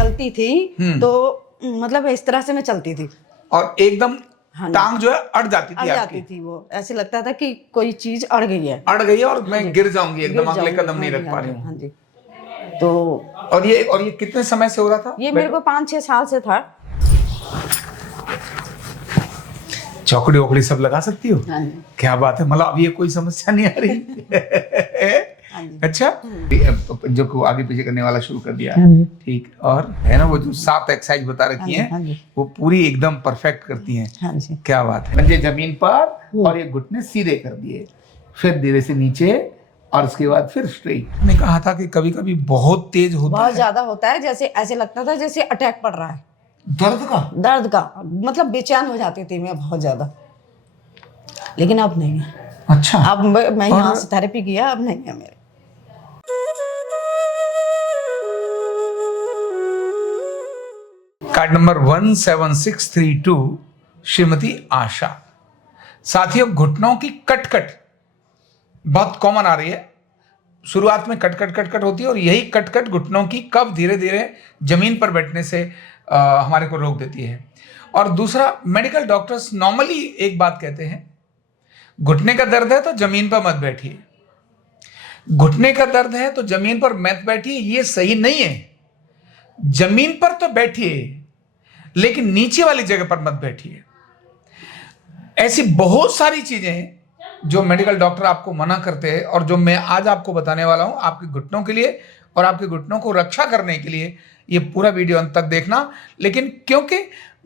चलती थी तो मतलब इस तरह से मैं चलती थी और एकदम हाँ टांग जो है अड़ जाती अड़ थी जाती आपकी, थी। वो ऐसे लगता था कि कोई चीज अड़ गई है, अड़ गई है और मैं गिर जाऊंगी गिर एकदम, अगले जाऊंगी। कदम नहीं हाँ रख जी, पा हाँ रही जी, हूँ। हाँ जी। तो और ये कितने समय से हो रहा था? ये मेरे को 5-6 साल से था। चौकड़ी वोकड़ी सब लगा सकती हो? हाँ जी, क्या बात है, मतलब अब ये कोई समस्या नहीं आ रही। हाँ जी। अच्छा, जो को आगे पीछे करने वाला शुरू कर दिया हाँ है, जी। ठीक। और है ना वो जो 7 एक्सरसाइज बता रखी हाँ हैं, जी। वो पूरी एकदम परफेक्ट करती हैं। हाँ जी। क्या बात है। पंजे जमीन पर और ये घुटने सीधे कर दिए, फिर धीरे से नीचे और उसके बाद फिर स्ट्रेट। मैंने कहा था कि कभी कभी बहुत तेज होता बहुत है ज्यादा होता है, जैसे ऐसे लगता था जैसे अटैक पड़ रहा है, दर्द का। दर्द का, मतलब बेचैन हो जाती थी मैं बहुत ज्यादा। लेकिन अब नहीं है। अच्छा, अब मैं यहाँ और- से थेरेपी किया, अब नहीं है मेरे। Card number 17632 Shrimati Asha. साथियों, घुटनों की कटकट बहुत कॉमन आ रही है। शुरुआत में कटकट कटकट होती है और यही कटकट घुटनों की कब धीरे धीरे जमीन पर बैठने से हमारे को रोक देती है। और दूसरा, मेडिकल डॉक्टर्स नॉर्मली एक बात कहते हैं, घुटने का दर्द है तो जमीन पर मत बैठिए, घुटने का दर्द है तो जमीन पर मत बैठिए। ये सही नहीं है। जमीन पर तो बैठिए लेकिन नीचे वाली जगह पर मत बैठिए। ऐसी बहुत सारी चीजें हैं जो मेडिकल डॉक्टर आपको मना करते हैं और जो मैं आज आपको बताने वाला हूं आपके घुटनों के लिए और आपके घुटनों को रक्षा करने के लिए। ये पूरा वीडियो अंत तक देखना। लेकिन क्योंकि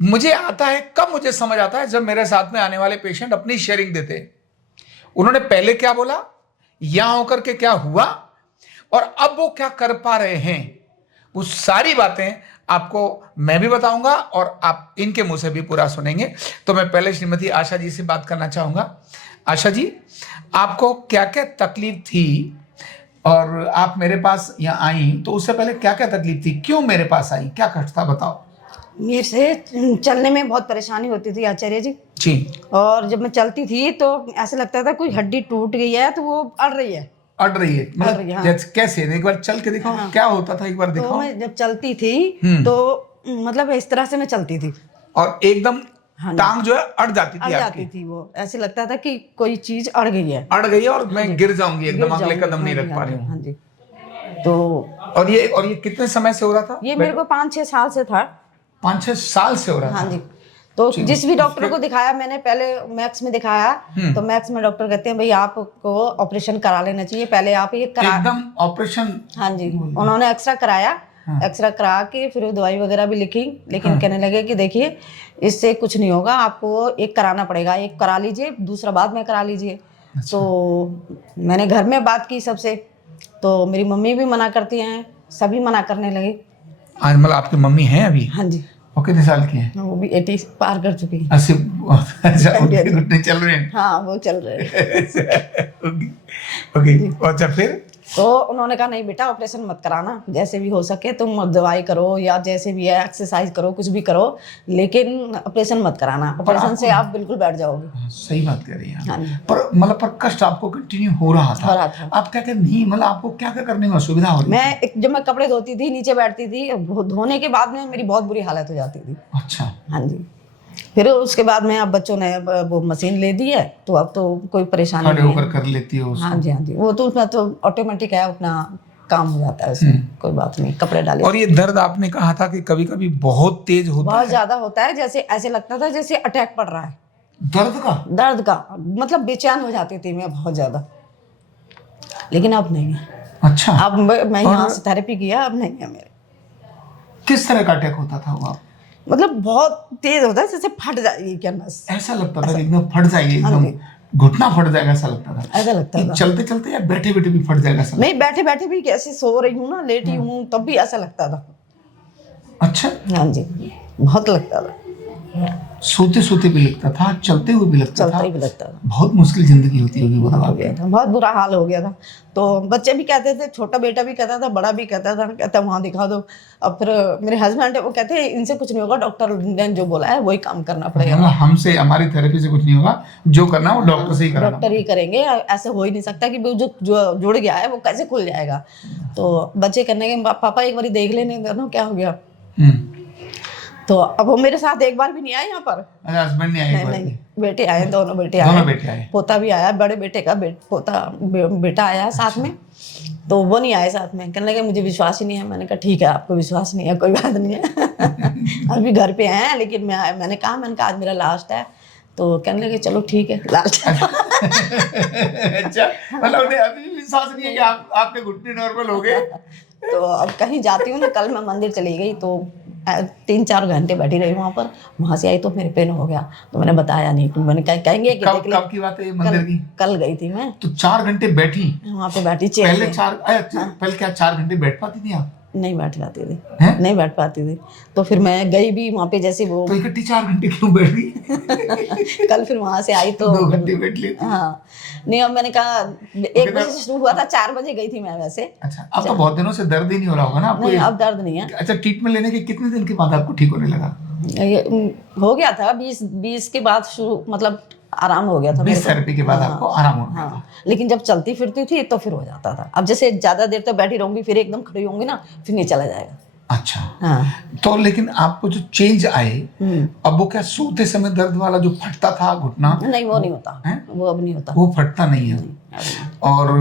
मुझे आता है, कब मुझे समझ आता है, जब मेरे साथ में आने वाले पेशेंट अपनी शेयरिंग देते हैं। उन्होंने पहले क्या बोला, यहां होकर के क्या हुआ और अब वो क्या कर पा रहे हैं, वो सारी बातें आपको मैं भी बताऊंगा और आप इनके मुंह से भी पूरा सुनेंगे। तो मैं पहले श्रीमती आशा जी से बात करना चाहूंगा। आशा जी, आपको क्या क्या तकलीफ थी और आप मेरे पास यहाँ आई, तो उससे पहले क्या क्या तकलीफ थी, क्यों मेरे पास आई, क्या कष्ट था, बताओ। मेरे से चलने में बहुत परेशानी होती थी आचार्य जी। जी। और जब मैं चलती थी तो ऐसा लगता था कोई हड्डी टूट गई है तो वो अड़ रही है। अड़ रही है, अड़ रही है, हाँ। जैसे कैसे, एक बार चल के दिखाओ। हाँ। क्या होता था, एक बार तो दिखाओ। मैं जब चलती थी तो मतलब इस तरह से मैं चलती थी और एकदम हाँ। टांग जो है अड़ जाती अड़ थी जाती आपकी, थी। वो ऐसे लगता था कि कोई चीज अड़ गई है, अड़ गई है और मैं गिर जाऊंगी एकदम, गिर अगले जाऊंगी। कदम नहीं हाँ रख जी, पा हाँ रही जी, हूँ। हाँ जी। तो और ये कितने समय से हो रहा था? ये मेरे को 5-6 साल से था। 5-6 साल से हो रहा हाँ था। जी। तो जी। जिस भी डॉक्टर को दिखाया मैंने, पहले मैक्स में दिखाया तो मैक्स में डॉक्टर कहते हैं भाई आपको ऑपरेशन करा लेना चाहिए, पहले आप ये करा। एकदम ऑपरेशन। हाँ जी, उन्होंने एक्सरा कराया। एक्सरा करा के फिर वो दवाई वगैरह भी लिखी, लेकिन कहने लगे कि देखिए इससे कुछ नहीं होगा, आपको एक कराना पड़ेगा, एक करा लीजिए, दूसरा बाद में करा लीजिए। तो मैंने घर में बात की सबसे, तो मेरी मम्मी भी मना करती हैं, सभी मना करने लगे। आज मतलब आपकी मम्मी हैं अभी? हाँ जी। वो कितने साल की हैं? वो भी 80 पार कर चुकी है। 80। अच्छा, उनके घुटने चल रहे हैं। हाँ वो चल रहे हैं। ओके। अच्छा, फिर? तो उन्होंने कहा नहीं बेटा ऑपरेशन मत कराना, जैसे भी हो सके तुम दवाई करो या जैसे भी है एक्सरसाइज करो, कुछ भी करो, लेकिन ऑपरेशन मत कराना, ऑपरेशन से आप बिल्कुल बैठ जाओगे। सही बात कह रही हैं। हाँ जी। पर कष्ट आपको कंटिन्यू हो रहा था। आप क्या क्या नहीं, मतलब आपको क्या क्या करने में असुविधा हो रही थी? जब मैं कपड़े धोती थी, नीचे बैठती थी, धोने के बाद में मेरी बहुत बुरी हालत हो जाती थी। अच्छा। हाँ जी। फिर उसके बाद में अब बच्चों ने वो मशीन ले दी है, तो अब तो कोई परेशानी खड़े नहीं होकर है। कर लेती हो उसको? हाँ जी, हाँ जी। वो तो उसमें तो ऑटोमेटिक है, अपना काम हो जाता है उसमें, कोई बात नहीं, कपड़े डाले। और ये दर्द आपने कहा था कि कभी कभी बहुत तेज होता बहुत है, ज्यादा होता है, जैसे ऐसे लगता था जैसे अटैक पड़ रहा है, दर्द का। दर्द का, मतलब बेचैन हो जाती थी मैं बहुत ज्यादा। लेकिन अब नहीं है। अच्छा। अब मैं यहाँ से थेरेपी किया, अब नहीं है मेरे। किस तरह का अटैक होता था वो? आप मतलब बहुत तेज होता है, जैसे फट जाएगी क्या नस, ऐसा लगता था कि एकदम फट जाएगी, हाँ एकदम जी। घुटना फट जाएगा, ऐसा लगता था? ऐसा लगता कि था। चलते चलते या बैठे बैठे भी फट जाएगा, ऐसा? नहीं, बैठे बैठे भी कैसे सो रही हूँ ना, लेटी हूँ, तब भी ऐसा लगता था। अच्छा। हाँ जी, बहुत लगता था। सोते सोते भी लगता था, चलते हुए भी लगता था, चलते भी लगता था। बहुत मुश्किल जिंदगी होती होगी वो तो हो आपकी। गया था, बहुत बुरा हाल हो गया था। तो बच्चे भी कहते थे, छोटा बेटा भी कहता था, बड़ा भी कहता था, कहता वहाँ दिखा दो। अब फिर मेरे हस्बैंड है, वो कहते हैं इनसे कुछ नहीं होगा, डॉक्टर ने जो बोला है वही काम करना पड़ेगा। मतलब हमसे, हमारी थेरेपी से कुछ नहीं होगा, जो करना है वो डॉक्टर से ही कराना। डॉक्टर ही करेंगे, ऐसे हो ही नहीं सकता कि वो जो जुड़ गया है वो कैसे खुल जाएगा। तो बच्चे कहने के पापा एक बार देख लेने दो ना, क्या हो गया। तो अब वो मेरे साथ एक बार भी नहीं आए यहाँ पर। अच्छा, हस्बैंड नहीं आए? नहीं, बेटे आए, दोनों बेटे दोनों बेटे आए। पोता भी आया, बड़े बेटे का बेटा आया साथ में, तो वो नहीं आए साथ में। कहने लगे मुझे विश्वास ही नहीं है। मैंने कहा ठीक है, आपको विश्वास नहीं है, कोई बात नहीं है। अभी घर पे हैं, लेकिन मैंने कहा आज मेरा लास्ट है। तो कहने लगे चलो ठीक है, लास्ट है। अच्छा, मतलब उन्हें अभी भी विश्वास नहीं है कि आपके घुटने नॉर्मल हो गए। तो अब कहीं जाती हूँ ना, कल मैं मंदिर चली गई तो 3-4 घंटे बैठी रही वहाँ पर। वहाँ से आई तो मेरे पेन हो गया, तो मैंने बताया नहीं। मैंने कहेंगे कि कब की बात है ये मंदिर की? कल गई थी मैं। तो 4 घंटे बैठी वहाँ पे बैठी पहले 4 घंटे बैठ पाती थी आप? नहीं बैठ पाती थी, हैं? नहीं बैठ पाती थी। तो फिर मैं गई भी वहाँ पे, जैसे वो तो इकट्ठी 4 घंटे क्यों बैठ रही? कल फिर वहाँ से आई तो 2 घंटे बैठ लेती। हाँ, नहीं, अब मैंने कहा 1 बजे से शुरू हुआ था, 4 बजे गई थी मैं वैसे। अच्छा, अब तो बहुत दिनों से दर्द ही नहीं हो रहा होगा ना आपको? नहीं, अब दर्द नहीं है। अच्छा, ट्रीटमेंट लेने के कितने दिन के बाद आपको ठीक होने लगा? हो गया था 20 के बाद शुरू, मतलब आराम हो गया था। 20 थेरेपी के बाद आपको आराम हो गया? हाँ, लेकिन जब चलती फिरती थी तो फिर हो जाता था। अब जैसे ज्यादा देर तक बैठी रहूंगी, फिर एकदम खड़ी होंगी ना, फिर नहीं चला जाएगा। अच्छा, हाँ। तो लेकिन आपको जो चेंज आए, अब वो क्या सोते समय दर्द वाला जो फटता था घुटना? नहीं, वो नहीं होता है? वो अब नहीं होता, वो फटता नहीं है। और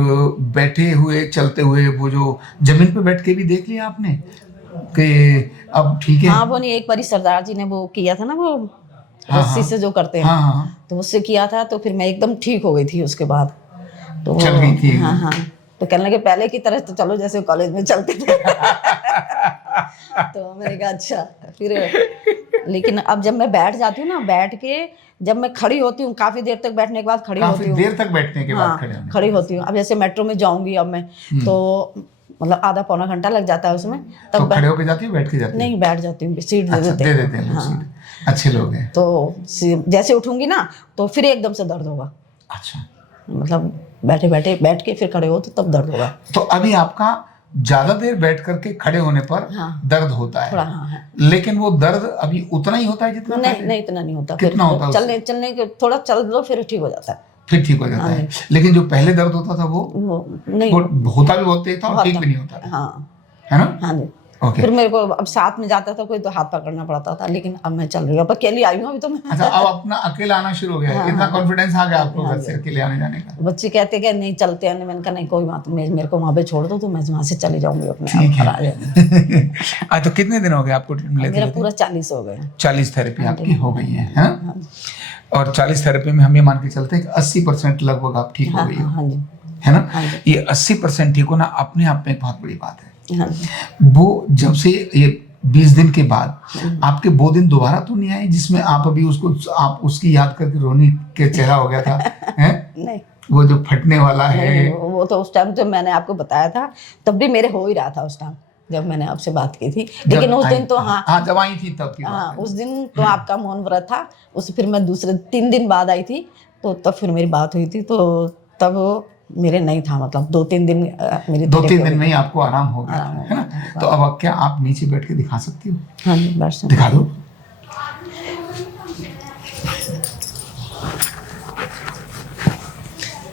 बैठे हुए चलते हुए वो जो जमीन पे बैठ के भी देख लिया आपने कि अब ठीक है? हाँ, वो नहीं, एक बारी सरदार जी ने वो किया था ना, वो रस्सी से जो करते हैं। हाँ, तो उससे किया था, तो फिर मैं एकदम ठीक हो गई थी उसके बाद। तो चल गई थी? हाँ। तो कहने लगे पहले की तरह तो चलो जैसे कॉलेज में चलते थे। तो मैंने कहा अच्छा। फिर लेकिन अब जब मैं बैठ जाती हूँ ना, बैठ के जब मैं खड़ी होती हूँ, काफी देर तक बैठने के बाद खड़ी होती हूँ। काफी देर तक बैठने के बाद हाँ, खड़ी होती हूँ। अब जैसे मेट्रो में जाऊंगी अब मैं, तो मतलब आधा पौना घंटा लग जाता है उसमें। तब तो खड़े होके जाती है, बैठ के जाती है? नहीं, बैठ जाती हूँ, सीट दे देते दे देते हैं सीट। अच्छे लोग हैं। तो जैसे उठूंगी ना, तो फिर एकदम से दर्द होगा। अच्छा, मतलब बैठ के फिर खड़े हो तो तब दर्द होगा। तो अभी आपका ज्यादा देर बैठ करके खड़े होने पर दर्द होता है? थोड़ा, हाँ। लेकिन वो दर्द अभी उतना ही होता है जितना? नहीं, इतना नहीं होता। कितना होता है? चलने के थोड़ा चल लो, फिर ठीक हो जाता है। फिर ठीक हो जाता है। लेकिन जो पहले दर्द होता था वो नहीं, होता भी बहुत तेज था और ठीक भी नहीं होता था। हाँ, है ना? हाँ जी। ओके। फिर मेरे को अब साथ में जाता था कोई तो हाथ पकड़ना पड़ता था, लेकिन अब मैं चल रही हूँ, अब अकेली आई हूँ अभी तो मैं। अच्छा, अब अपना अकेला आना शुरू हो गया? इतना कॉन्फिडेंस आ गया आपको घर से अकेले आने जाने का? बच्चे कहते हैं कि नहीं चलते हैं। मैंने कहा नहीं, कोई बात नहीं, मेरे को वहाँ पे छोड़ दो तो मैं वहाँ से चली जाऊंगी अपने आप। तो कितने दिन हो गए आपको ट्रीटमेंट लेते? मेरा पूरा 40 हो गए। 40 थेरेपी आपकी हो गई है? और 40 थेरेपी में हम ये मान के चलते हैं कि 80% लगभग आप ठीक हो गई हो, हाँ जी, है ना? ये 80% ठीक होना अपने आप में एक बहुत बड़ी बात है। हाँ। वो जब से ये 20 दिन के बाद आपके वो दिन दोबारा तो नहीं आए जिसमें आप अभी आप उसकी याद करके रोनी के चेहरा हो गया था? हैं? नहीं, वो जो फटने वाला है वो तो उस टाइम जब मैंने आपको बताया था तब भी मेरे हो ही रहा था उस टाइम, जब मैंने आपसे बात की थी। लेकिन उस दिन तो हाँ, जब आई थी तब की बात है। उस दिन तो आपका मौन व्रत था। फिर मैं दूसरे 3 दिन बाद आई थी, तो तब फिर मेरी बात हुई थी। तो तब मेरे नहीं था, मतलब 2-3 दिन मेरी 2-3 दिन में ही आपको आराम हो गया, है ना? तो अब क्या आप नीचे बैठ के दिखा सकती हो? हाँ जी, बैठ सकती। दिखा दो।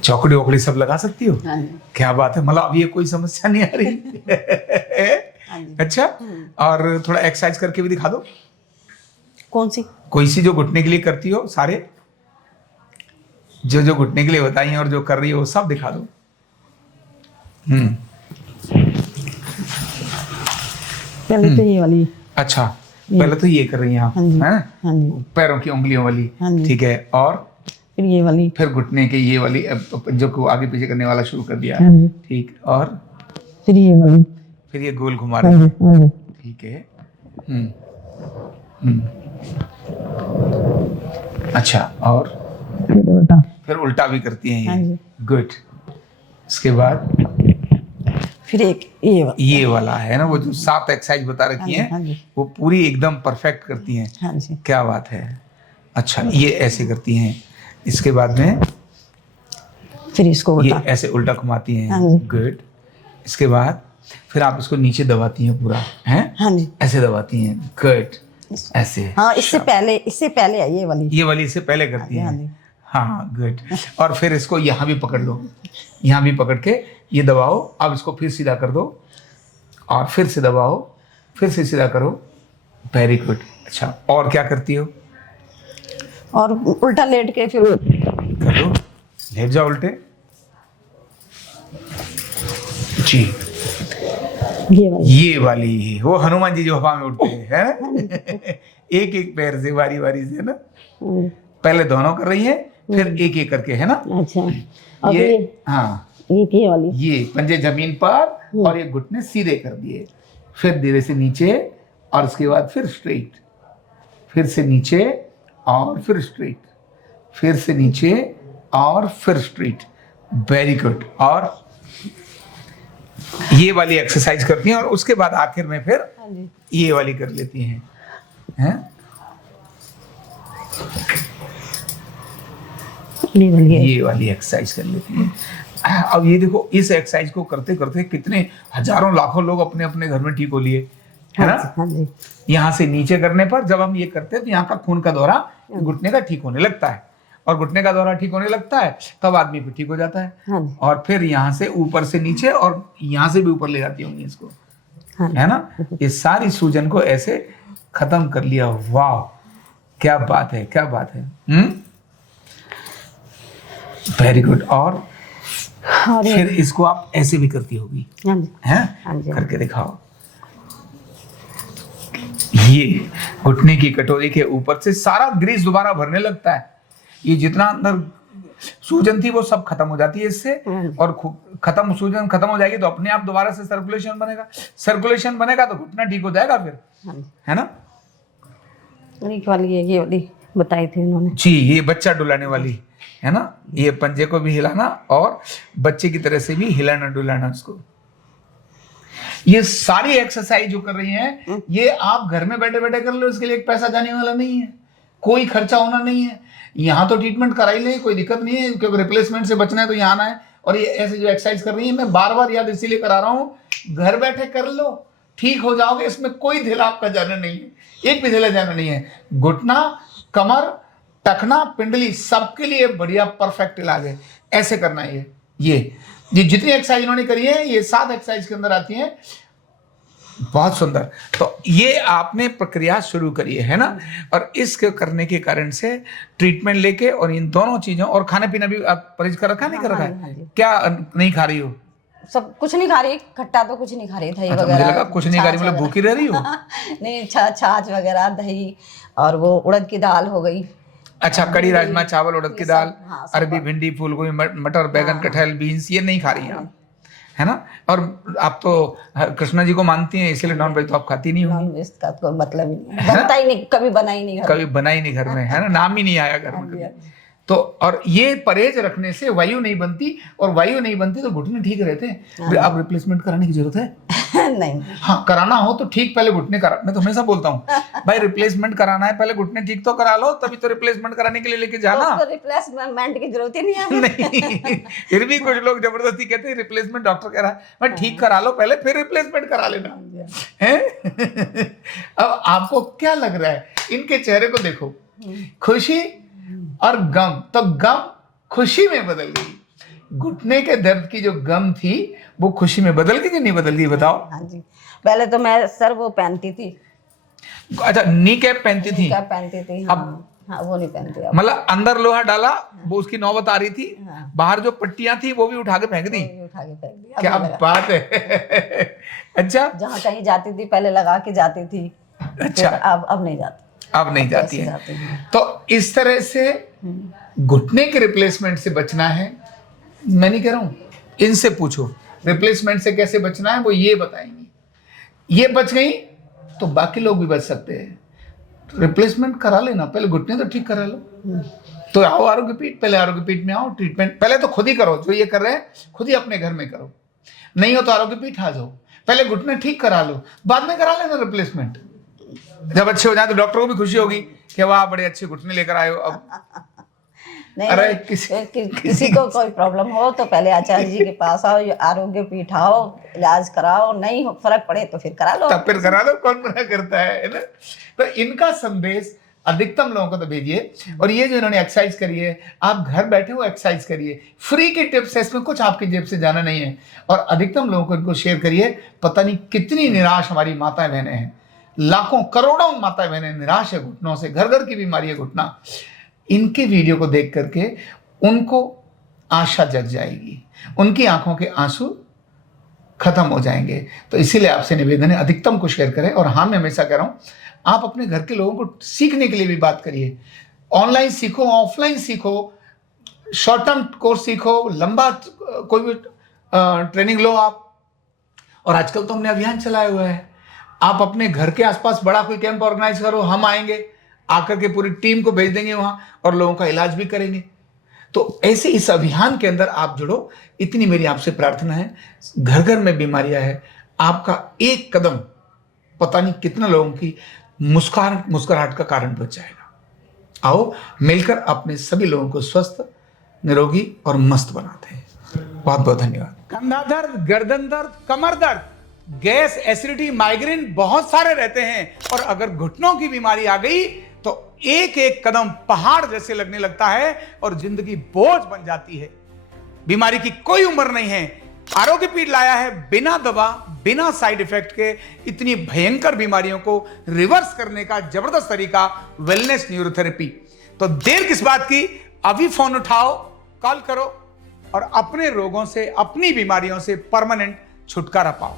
चौकड़ी वोकड़ी सब लगा सकती हो? हाँ जी। क्या बात है, मतलब अब ये कोई समस्या नहीं आ रही? अच्छा, और थोड़ा एक्सरसाइज करके भी दिखा दो। कौन सी? कोई सी जो घुटने के लिए करती हो, सारे जो घुटने के लिए बताई और जो कर रही हो सब दिखा दो। पहले तो ये वाली। अच्छा, पहले तो ये कर रही हैं आप, है ना? हाँ जी। पैरों की उंगलियों वाली, ठीक है। और फिर ये वाली, फिर घुटने के ये वाली, जो को आगे पीछे करने वाला शुरू कर दिया, ठीक। और फिर ये वाली, फिर ये गोल घुमा रही है, ठीक है। अच्छा, और फिर उल्टा भी करती हैं ये, गुड। इसके बाद फिर एक ये वाला है ना, वो जो 7 एक्सरसाइज बता रखी हैं वो पूरी एकदम परफेक्ट करती हैं। हाँ जी। क्या बात है। अच्छा, ये ऐसे करती हैं। इसके बाद में फिर इसको ये ऐसे उल्टा घुमाती हैं, गुड। इसके बाद फिर आप इसको नीचे दबाती हैं पूरा, हैं? हाँ जी। ऐसे दबाती हैं, गुड, ऐसे। हाँ, इससे पहले है ये वाली इससे पहले करती हैं। हाँ, गुड। और फिर इसको यहाँ भी पकड़ लो, यहाँ भी पकड़ के ये दबाओ। अब इसको फिर सीधा कर दो और फिर से दबाओ, फिर से सीधा करो, वेरी गुड। अच्छा, और क्या करती हो? और उल्टा लेट के फिर कर लो, लेट जाओ उल्टे। जी, ये वाली वो हनुमान जी जो हवा में उठते हैं, है ना? एक एक पैर से बारी बारी से ना, पहले दोनों कर रही है, फिर एक एक करके, है ना? अच्छा, अब ये ये हाँ, ये वाली, ये पंजे जमीन पर और ये घुटने सीधे कर दिए, फिर धीरे से नीचे और उसके बाद फिर स्ट्रेट, फिर से नीचे और फिर स्ट्रेट, फिर से नीचे और फिर स्ट्रेट। Very good. और ये वाली एक्सरसाइज करती हैं और उसके बाद आखिर में फिर ये वाली कर लेती हैं, हैं? ये वाली एक्सरसाइज कर लेती हैं। अब ये देखो, इस एक्सरसाइज को करते करते कितने हजारों लाखों लोग अपने अपने घर में ठीक हो लिए, है ना? यहाँ से नीचे करने पर जब हम ये करते हैं तो यहाँ का खून का दौरा घुटने का ठीक होने लगता है, और घुटने का दौरा ठीक होने लगता है तब आदमी भी ठीक हो जाता है। और फिर यहाँ से ऊपर से नीचे और यहाँ से भी ऊपर ले जाती होंगी इसको, है ना? ये सारी सूजन को ऐसे खत्म कर लिया। वाह, क्या बात है, क्या बात है। Very good. और फिर इसको आप ऐसे भी करती होगी, हैं? करके दिखाओ। ये घुटने की कटोरी के ऊपर से सारा ग्रीस दोबारा भरने लगता है। ये जितना अंदर सूजन थी वो सब खत्म हो जाती है इससे, और सूजन खत्म हो जाएगी तो अपने आप दोबारा से सर्कुलेशन बनेगा। सर्कुलेशन बनेगा तो घुटना ठीक हो जाएगा फिर, है ना? ये वाली बताई थी उन्होंने जी, ये बच्चा डुलाने वाली, है ना? ये पंजे को भी हिलाना और बच्चे की तरह से भी हिलाना डुलाना उसको। ये सारी एक्सरसाइज जो कर रही हैं ये आप घर में बैठे बैठे कर लो, इसके लिए एक पैसा जाने वाला नहीं है, कोई खर्चा होना नहीं है। यहाँ तो ट्रीटमेंट करा ही ले, कोई दिक्कत नहीं है, क्योंकि रिप्लेसमेंट से बचना है तो यहाँ आना है। और ये ऐसे जो एक्सरसाइज कर रही है, मैं बार बार याद इसीलिए करा रहा हूँ, घर बैठे कर लो, ठीक हो जाओगे। इसमें कोई ढीला आपका जाना नहीं है, एक भी ढीला जाना नहीं है। घुटना, कमर, टखना, पिंडली सबके लिए बढ़िया परफेक्ट इलाज है। ऐसे करना है ये जितनी एक्सरसाइज इन्होंने करी है ये 7 एक्सरसाइज के अंदर आती हैं। बहुत सुंदर। तो ये आपने प्रक्रिया शुरू करी है ना? और इसके करने के कारण से ट्रीटमेंट लेके और इन दोनों चीजों और खाने पीना भी आप परहेज कर रखा, नहीं कर रखा है? क्या नहीं खा रही हो? सब कुछ नहीं खा रही, खट्टा तो कुछ नहीं खा रही, दही अच्छा, वगैरह। मुझे लगा कुछ नहीं खा रही मतलब भूखी रह रही हो। नहीं, छाछ वगैरह, दही, और वो उड़द की दाल हो गई। अच्छा, कड़ी, राजमा चावल, उड़द की दाल, अरबी, भिंडी, फूलगोभी, मटर, बैगन, कटहल, बीन्स, ये नहीं खा रही हैं, है ना? और आप तो कृष्णा जी को मानती हैं, इसलिए नॉन वेज तो आप खाती नहीं होंगी। नॉन-वेज का कोई मतलब ही नहीं, बनता ही नहीं, कभी बना ही नहीं, कभी बना ही नहीं घर में, है ना? नाम ही नहीं आया घर में कभी। तो और ये परहेज रखने से वायु नहीं बनती, और वायु नहीं बनती तो घुटने ठीक रहते हैं। अब रिप्लेसमेंट कराने की जरूरत है? नहीं। हाँ, कराना हो तो ठीक पहले घुटने करा। मैं तो हमेशा बोलता हूँ भाई, रिप्लेसमेंट कराना है पहले घुटने ठीक तो करा लो, तभी तो रिप्लेसमेंट कराने के लिए लेके जाना। तो रिप्लेसमेंट की जरूरत ही नहीं है। नहीं, फिर भी कुछ लोग जबरदस्ती कहते हैं रिप्लेसमेंट, डॉक्टर कह रहा है मैं ठीक करा लो पहले, फिर रिप्लेसमेंट करा लेना है। अब आपको क्या लग रहा है? इनके चेहरे को देखो, खुशी और गम, तो गम खुशी में बदल गई। घुटने के दर्द की जो गम थी वो खुशी में बदल गई कि नहीं बदल गई, बताओ? हाँ जी, पहले तो मैं सर वो पहनती थी। अच्छा, नी कैप पहनती थी? कैप पहनती थी, हाँ। हाँ, वो नहीं पहनती अब। मतलब अंदर लोहा डाला, वो उसकी नौबत आ रही थी, बाहर जो पट्टियां थी वो भी उठा के फेंक दी। उठा के फेंक दी। क्या बात है। अच्छा, जहाँ कहीं जाती थी पहले लगा के जाती थी। अच्छा, अब नहीं जाती। अब नहीं जाती है। तो इस तरह से घुटने के रिप्लेसमेंट से बचना है। मैं नहीं कह रहा हूं, इनसे पूछो रिप्लेसमेंट से कैसे बचना है, वो ये बताएंगे। ये बच गई तो बाकी लोग भी बच सकते हैं। तो रिप्लेसमेंट करा लेना, पहले घुटने तो ठीक करा लो। तो आओ आरोग्य पीठ, पहले आरोग्य पीठ में आओ। ट्रीटमेंट पहले तो खुद ही करो, जो ये कर रहे हैं खुद ही अपने घर में करो। नहीं हो तो आरोग्य पीठ आ जाओ, पहले घुटने ठीक करा लो, बाद में करा लेना रिप्लेसमेंट। जब अच्छे हो जाए तो डॉक्टर को भी खुशी होगी कि वाह बड़े अच्छे घुटने लेकर आए हो। अब नहीं, अरे किसी को कोई प्रॉब्लम हो तो पहले आचार्य जी के पास आओ, आरोग्य पीठ आओ, इलाज कराओ, नहीं फर्क पड़े तो फिर करा लो। तब फिर करा लो, कौन मना करता है ना? तो इनका संदेश अधिकतम लोगों को तो भेजिए। और ये जो इन्होंने एक्सरसाइज करी है, आप घर बैठे हो एक्सरसाइज करिए, फ्री की टिप्स है, इसमें कुछ आपकी जेब से जाना नहीं है। और अधिकतम लोगों को इनको शेयर करिए। पता नहीं कितनी निराश हमारी माताएं बहनें हैं, लाखों करोड़ों माता बहनें निराश है घुटनों से, घर घर की बीमारी है घुटना, इनके वीडियो को देख करके उनको आशा जग जाएगी, उनकी आंखों के आंसू खत्म हो जाएंगे। तो इसीलिए आपसे निवेदन है अधिकतम को शेयर करें। और हाँ, मैं हमेशा कह रहा हूं, आप अपने घर के लोगों को सीखने के लिए भी बात करिए। ऑनलाइन सीखो, ऑफलाइन सीखो, शॉर्ट टर्म कोर्स सीखो, लंबा कोई भी ट्रेनिंग लो आप। और आजकल तो हमने अभियान चलाया हुआ है, आप अपने घर के आसपास बड़ा कोई कैंप ऑर्गेनाइज करो, हम आएंगे, आकर के पूरी टीम को भेज देंगे वहां और लोगों का इलाज भी करेंगे। तो ऐसे इस अभियान के अंदर आप जुड़ो, इतनी मेरी आपसे प्रार्थना है। घर घर में बीमारियां है, आपका एक कदम पता नहीं कितने लोगों की मुस्कुराहट का कारण बच जाएगा। आओ मिलकर अपने सभी लोगों को स्वस्थ, निरोगी और मस्त बनाते हैं। बहुत बहुत धन्यवाद। कंधा दर्द, गर्दन दर्द, कमर दर्द, गैस, एसिडिटी, माइग्रेन बहुत सारे रहते हैं, और अगर घुटनों की बीमारी आ गई तो एक एक कदम पहाड़ जैसे लगने लगता है और जिंदगी बोझ बन जाती है। बीमारी की कोई उम्र नहीं है। आरोग्य पीठ लाया है बिना दवा, बिना साइड इफेक्ट के इतनी भयंकर बीमारियों को रिवर्स करने का जबरदस्त तरीका, वेलनेस न्यूरोथेरेपी। तो देर किस बात की, अभी फोन उठाओ, कॉल करो और अपने रोगों से, अपनी बीमारियों से परमानेंट छुटकारा पाओ।